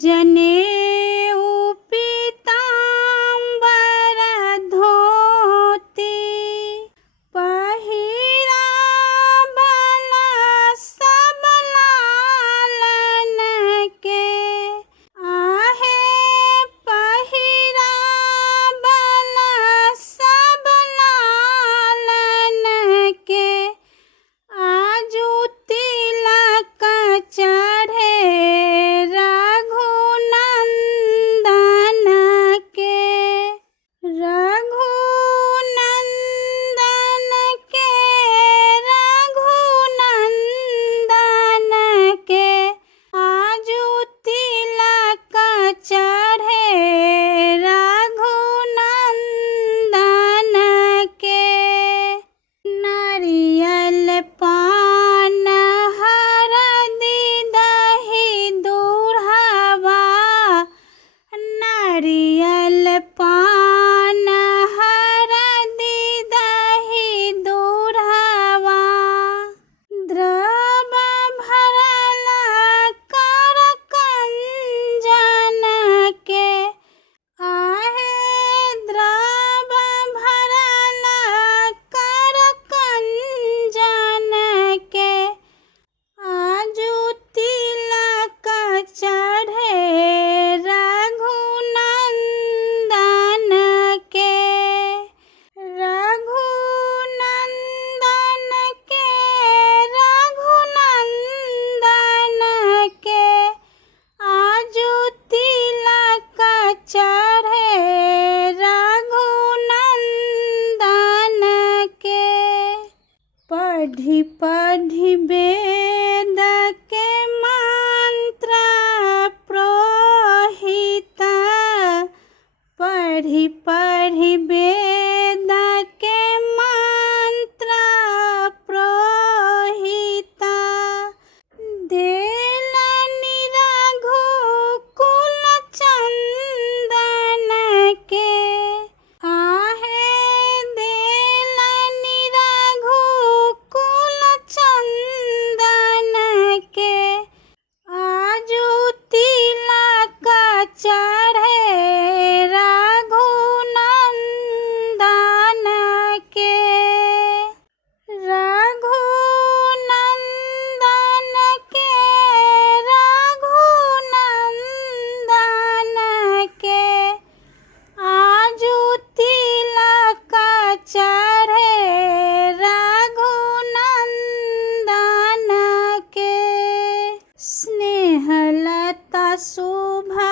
जनेऊ पीताम्बर धोती पहिरावल सब लालन के। आहे पहिरावल सब लालन के। आजू तिलक चढ़े रघुनंदन के। रघुनंदन के रघुनंदन के। आजू तिलक चढ़े रघुनंदन के। नारियल पान हरदि दही दूधवा। नारियल पान हरदि दही दूधवा। द्रव भरल कर कंजन के। आहे द्रव भरल कर कंजन के। आजू तिलक चढ़े रघुनंदन के। रघुनंदन के रघुनंदन के। आजू तिलक चढ़े रघुनंदन के। पढ़ी पढ़ी वेद के मंत्र प्रोहित। पढ़ी पढ़ी वेद के मंत्र प्रोहित। देलनि रघुकुल चंदन के। आहे देलनि रघुकुल चंदन के। आजू तिलक चढ़े रघुनंदन के। रघुनंदन के रघुनंदन के। आजू तिलक चढ़े रघुनंदन के। स्नेहलता शोभा